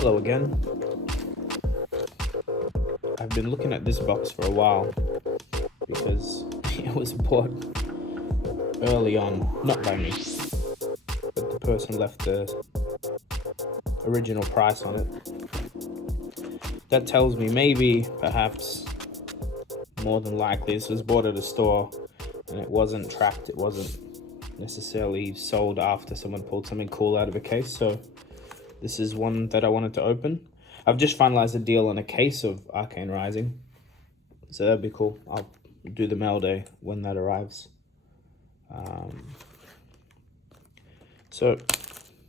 Hello again. I've been looking at this box for a while because it was bought early on, not by me, but the person left the original price on it. That tells me maybe, perhaps, more than likely this was bought at a store and it wasn't tracked, it wasn't necessarily sold after someone pulled something cool out of a case. So this is one that I wanted to open. I've just finalized a deal on a case of Arcane Rising, so that'd be cool. I'll do the mail day when that arrives. So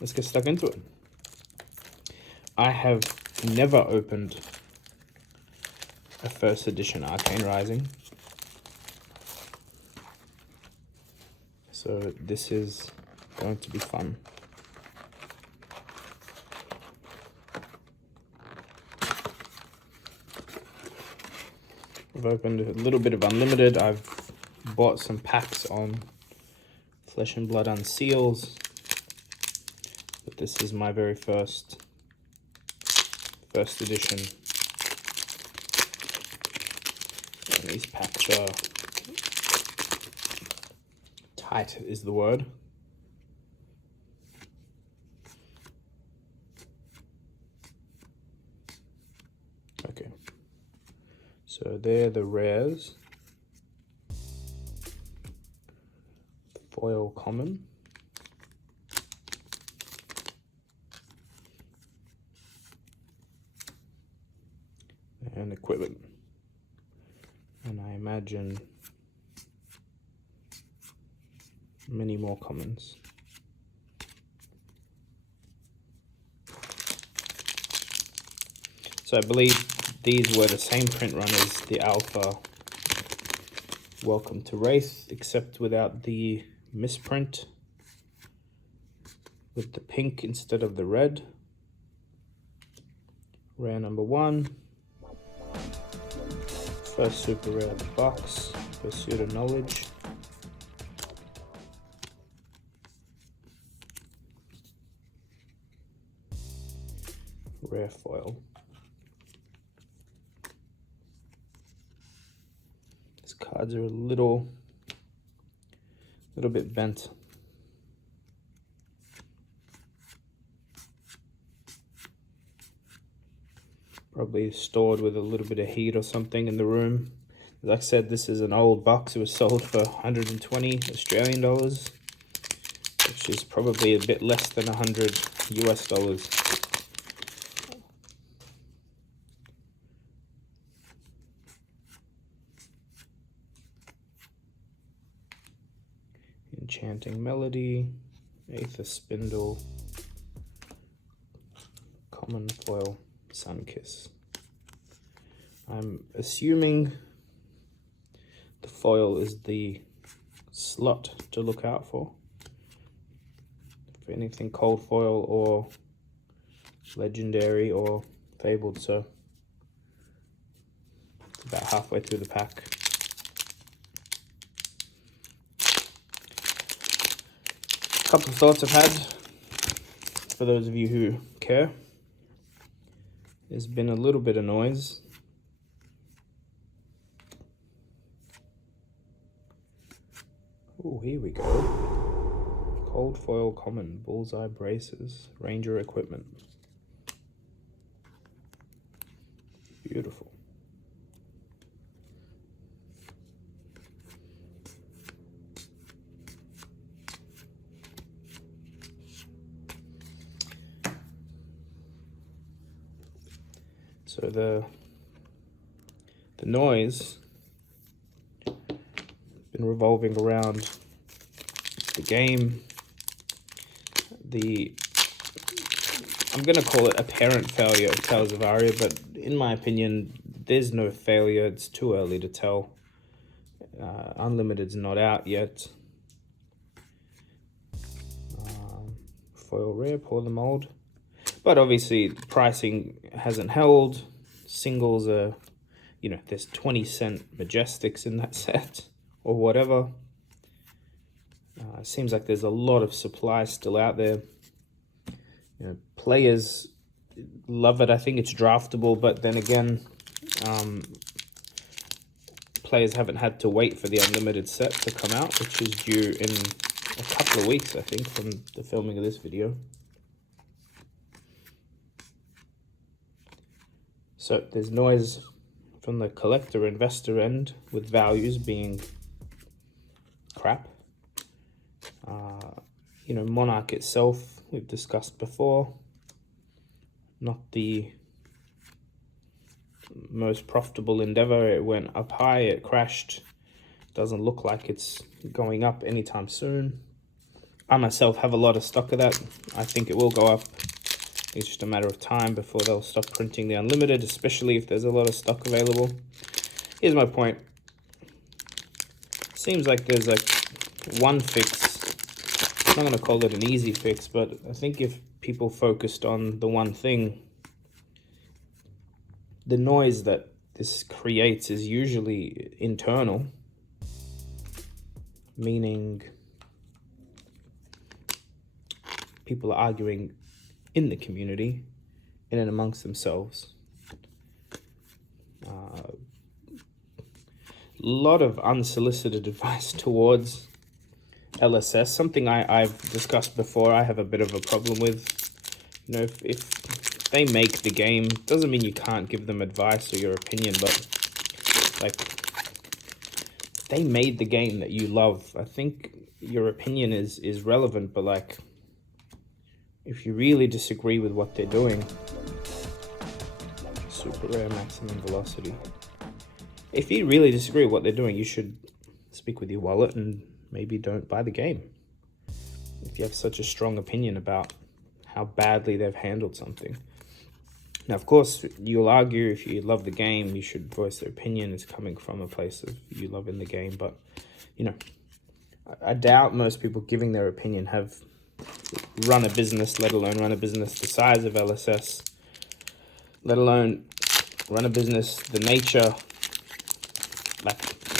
let's get stuck into it. I have never opened a first edition Arcane Rising, so this is going to be fun. I've opened a little bit of Unlimited. I've bought some packs on Flesh and Blood Unseals, but this is my very first edition. And these packs are tight is the word. Okay. So they're the rares. Foil common. And equipment. And I imagine many more commons. So I believe these were the same print run as the Alpha Welcome to Wraith, except without the misprint, with the pink instead of the red. Rare number 1. First super rare of the box, Pursuit of Knowledge. Rare foil. These cards are a little bit bent. Probably stored with a little bit of heat or something in the room. Like I said, this is an old box. It was sold for 120 Australian dollars, which is probably a bit less than 100 US dollars. Enchanting Melody, Aether Spindle, Common Foil, Sunkiss. I'm assuming the foil is the slot to look out for anything cold foil or legendary or fabled. So it's about halfway through the pack. Couple of thoughts I've had, for those of you who care. There's been a little bit of noise. Oh, here we go. Cold foil common, bullseye braces, ranger equipment. Beautiful. So the noise been revolving around the game, I'm gonna call it apparent failure of Tales of Aria, but in my opinion, there's no failure. It's too early to tell. Unlimited's not out yet. Foil rare, pour the mold. But obviously, pricing hasn't held. Singles are, there's 20-cent Majestics in that set, or whatever. Seems like there's a lot of supply still out there. Players love it. I think it's draftable, but then again, players haven't had to wait for the unlimited set to come out, which is due in a couple of weeks, I think, from the filming of this video. So there's noise from the collector investor end with values being crap. You know, Monarch itself, we've discussed before, not the most profitable endeavor. It went up high, it crashed. Doesn't look like it's going up anytime soon. I myself have a lot of stock of that. I think it will go up. It's just a matter of time before they'll stop printing the unlimited, especially if there's a lot of stock available. Here's my point. Seems like there's like one fix. I'm not going to call it an easy fix, but I think if people focused on the one thing, the noise that this creates is usually internal, meaning people are arguing in the community, in and amongst themselves. A lot of unsolicited advice towards LSS, something I've discussed before. I have a bit of a problem with. You know, if they make the game, doesn't mean you can't give them advice or your opinion, but like, they made the game that you love. I think your opinion is relevant, but like, if you really disagree with what they're doing, super rare maximum velocity. If you really disagree with what they're doing, you should speak with your wallet and maybe don't buy the game. If you have such a strong opinion about how badly they've handled something. Now, of course, you'll argue if you love the game, you should voice their opinion. It's coming from a place of you loving the game. But, you know, I doubt most people giving their opinion have run a business, let alone run a business the size of LSS, let alone run a business the nature, like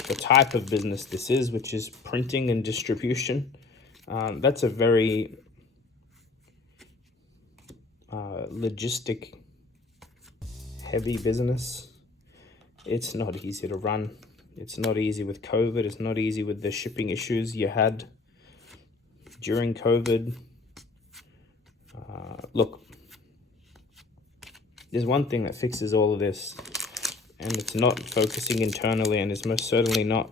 the type of business this is, which is printing and distribution. That's a very logistic heavy business. It's not easy to run. It's not easy with COVID. It's not easy with the shipping issues you had during COVID. Look, there's one thing that fixes all of this, and it's not focusing internally, and it's most certainly not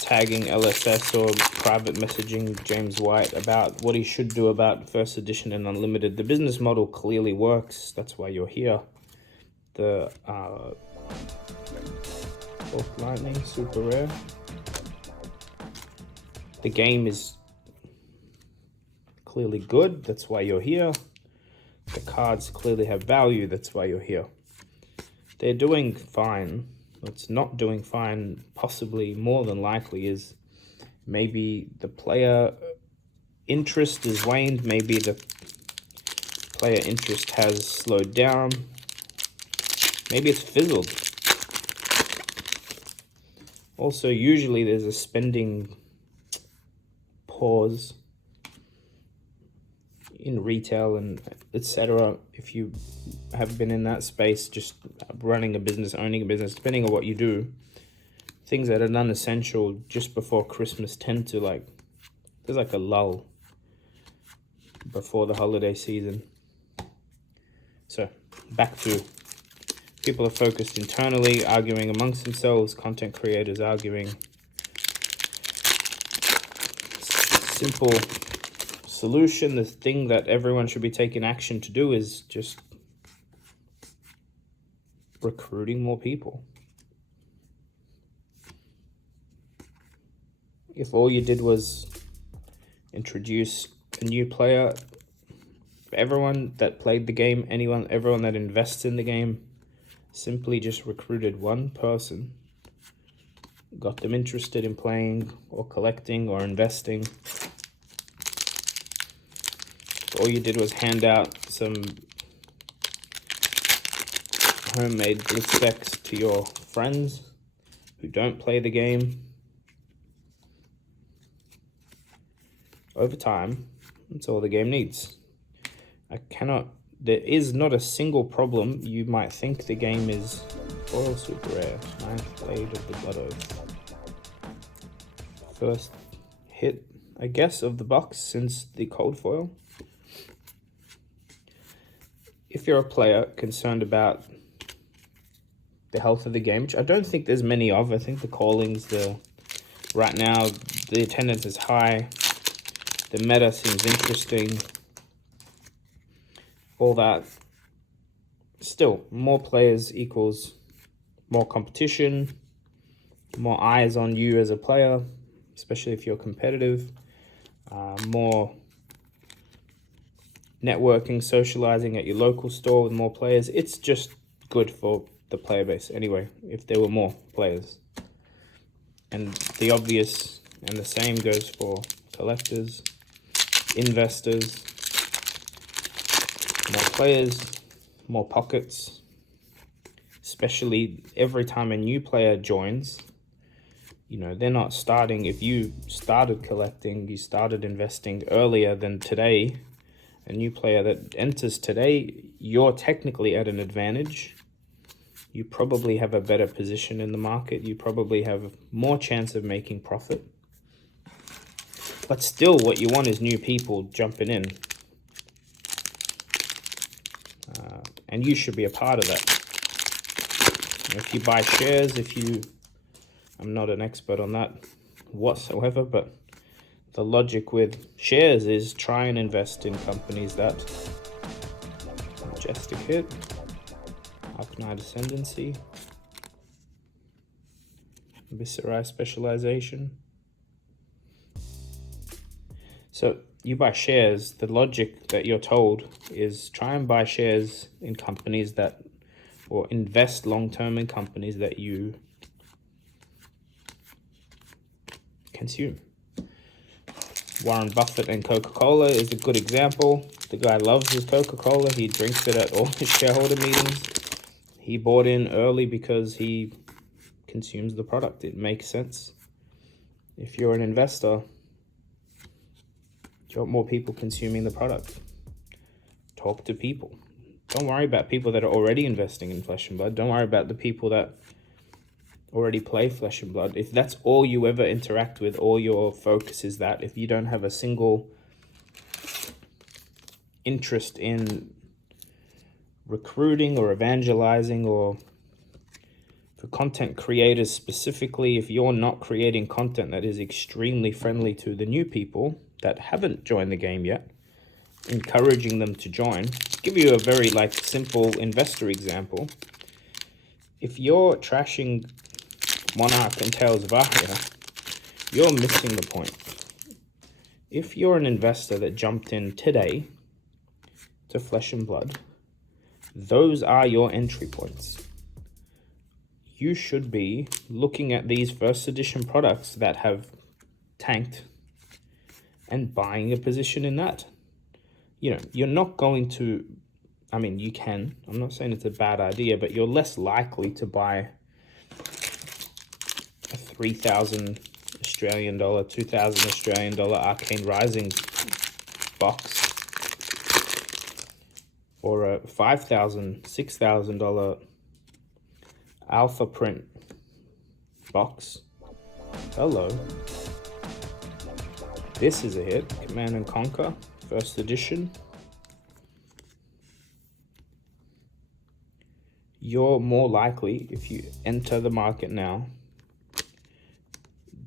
tagging LSS or private messaging James White about what he should do about first edition and unlimited. The business model clearly works. That's why you're here. The Fourth Lightning, super rare. The game is clearly good. That's why you're here. The cards clearly have value. That's why you're here. They're doing fine. What's not doing fine, possibly more than likely, is maybe the player interest is waned. Maybe the player interest has slowed down. Maybe it's fizzled. Also, usually there's a spending pause in retail and etc. If you have been in that space, just running a business, owning a business, depending on what you do, things that are non-essential just before Christmas tend to there's like a lull before the holiday season. So back to people are focused internally, arguing amongst themselves, content creators arguing. Simple solution, the thing that everyone should be taking action to do is just recruiting more people. If all you did was introduce a new player, everyone that played the game, everyone that invests in the game, simply just recruited one person, got them interested in playing or collecting or investing. All you did was hand out some homemade blitz specs to your friends who don't play the game. Over time, that's all the game needs. I cannot there is not a single problem. You might think the game is foil super rare. Ninth Blade of the Blood Oath. First hit, I guess, of the box since the cold foil. If you're a player concerned about the health of the game, which I don't think there's many of. I think the callings, right now, the attendance is high. The meta seems interesting. All that. Still, more players equals more competition, more eyes on you as a player, especially if you're competitive, more networking, socializing at your local store with more players. It's just good for the player base anyway, if there were more players. And the obvious and the same goes for collectors, investors, more players, more pockets, especially every time a new player joins. You know, they're not starting, if you started collecting, you started investing earlier than today, a new player that enters today, you're technically at an advantage. You probably have a better position in the market. You probably have more chance of making profit. But still, what you want is new people jumping in. And you should be a part of that. If you buy shares, I'm not an expert on that whatsoever, but the logic with shares is try and invest in companies that Majestic hit, Arcane Ascendancy, Viscerai Specialization. So you buy shares, the logic that you're told is try and buy shares in companies that, or invest long-term in companies that you consume. Warren Buffett and Coca-Cola is a good example. The guy loves his Coca-Cola. He drinks it at all his shareholder meetings. He bought in early because he consumes the product. It makes sense. If you're an investor, you want more people consuming the product. Talk to people. Don't worry about people that are already investing in Flesh and Blood. Don't worry about the people that already play Flesh and Blood. If that's all you ever interact with, all your focus is that, if you don't have a single interest in recruiting or evangelizing, or for content creators specifically, if you're not creating content that is extremely friendly to the new people that haven't joined the game yet, encouraging them to join. Give you a very simple investor example. If you're trashing Monarch and Tales of Aria, you're missing the point. If you're an investor that jumped in today to Flesh and Blood, those are your entry points. You should be looking at these first edition products that have tanked and buying a position in that. You know, you're not going to, you can, I'm not saying it's a bad idea, but you're less likely to buy a 3,000 Australian dollar, 2,000 Australian dollar Arcane Rising box, or a 5,000, 6,000 dollar Alpha Print box. Hello. This is a hit. Command and Conquer, first edition. You're more likely, if you enter the market now,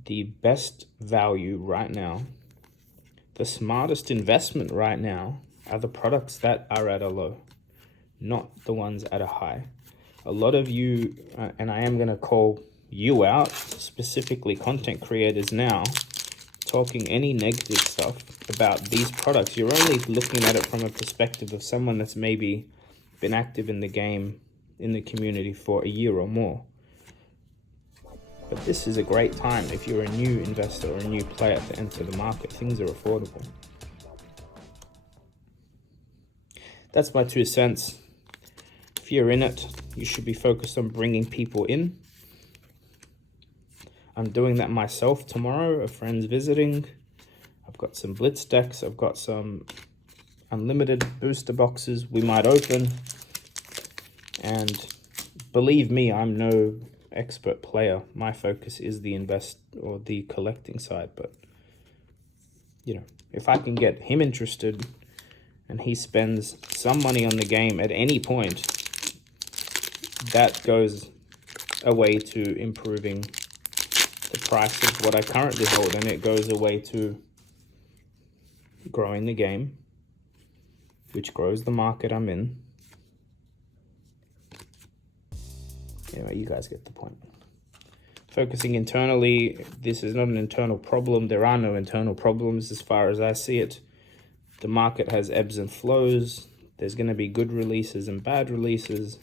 the best value right now, the smartest investment right now are the products that are at a low, not the ones at a high. A lot of you, and I am going to call you out, specifically content creators now, talking any negative stuff about these products. You're only looking at it from a perspective of someone that's maybe been active in the game, in the community for a year or more. But this is a great time if you're a new investor or a new player to enter the market. Things are affordable. That's my 2 cents. If you're in it, you should be focused on bringing people in. I'm doing that myself tomorrow. A friend's visiting. I've got some Blitz decks. I've got some unlimited booster boxes we might open. And believe me, I'm no expert player. My focus is the the collecting side. But, you know, if I can get him interested and he spends some money on the game at any point, that goes a way to improving the price of what I currently hold, and it goes away to growing the game, which grows the market I'm in. Anyway, you guys get the point. Focusing internally, this is not an internal problem. There are no internal problems as far as I see it. The market has ebbs and flows. There's going to be good releases and bad releases.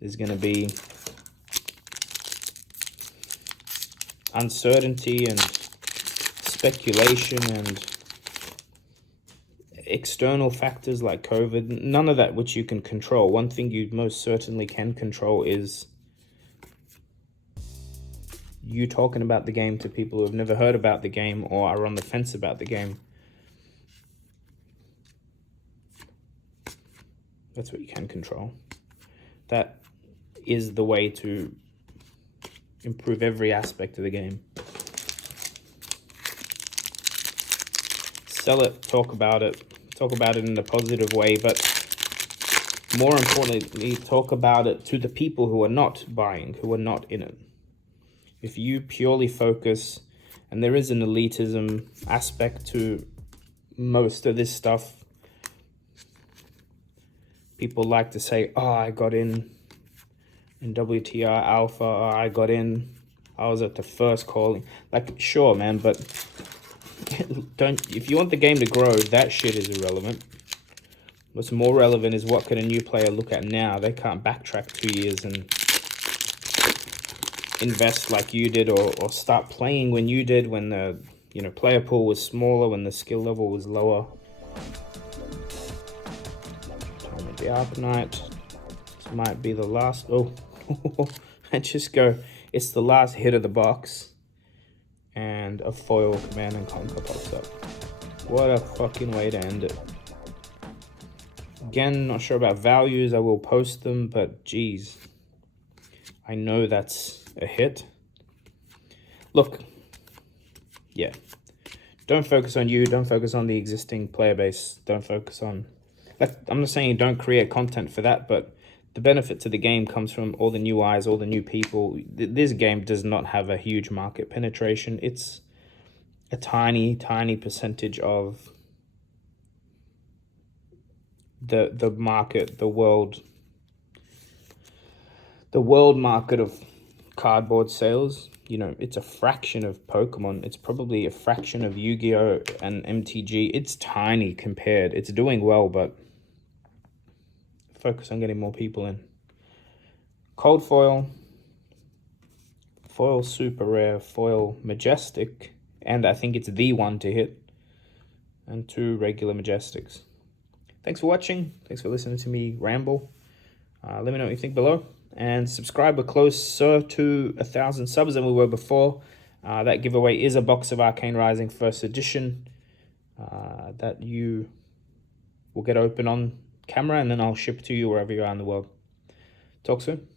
There's going to be uncertainty and speculation and external factors like COVID. None of that which you can control. One thing you most certainly can control is you talking about the game to people who have never heard about the game or are on the fence about the game. That's what you can control. That is the way to improve every aspect of the game. Sell it, talk about it in a positive way, but more importantly, talk about it to the people who are not buying, who are not in it. If you purely focus, and there is an elitism aspect to most of this stuff. People like to say, oh, I got in WTR Alpha, I was at the first calling. Like, sure, man, but if you want the game to grow, that shit is irrelevant. What's more relevant is what can a new player look at now? They can't backtrack 2 years and invest like you did, or start playing when you did, when the player pool was smaller, when the skill level was lower. Time of the Arcanite. This might be the last. Oh, I just go. It's the last hit of the box, and a foil Command and Conquer pops up. What a fucking way to end it. Again, not sure about values. I will post them, but geez, I know that's a hit. Look, yeah, don't focus on you. Don't focus on the existing player base. Don't focus on. I'm not saying don't create content for that, but the benefit to the game comes from all the new eyes, all the new people. This game does not have a huge market penetration. It's a tiny, tiny percentage of the market, the world market of cardboard sales. It's a fraction of Pokemon. It's probably a fraction of Yu-Gi-Oh! And MTG. It's tiny compared. It's doing well, but focus on getting more people in. Cold foil, foil super rare, foil majestic, and I think it's the one to hit, and 2 regular majestics. Thanks for watching. Thanks for listening to me ramble. Let me know what you think below. And subscribe. We're closer to 1,000 subs than we were before. That giveaway is a box of Arcane Rising First Edition that you will get open on camera, and then I'll ship to you wherever you are in the world. Talk soon.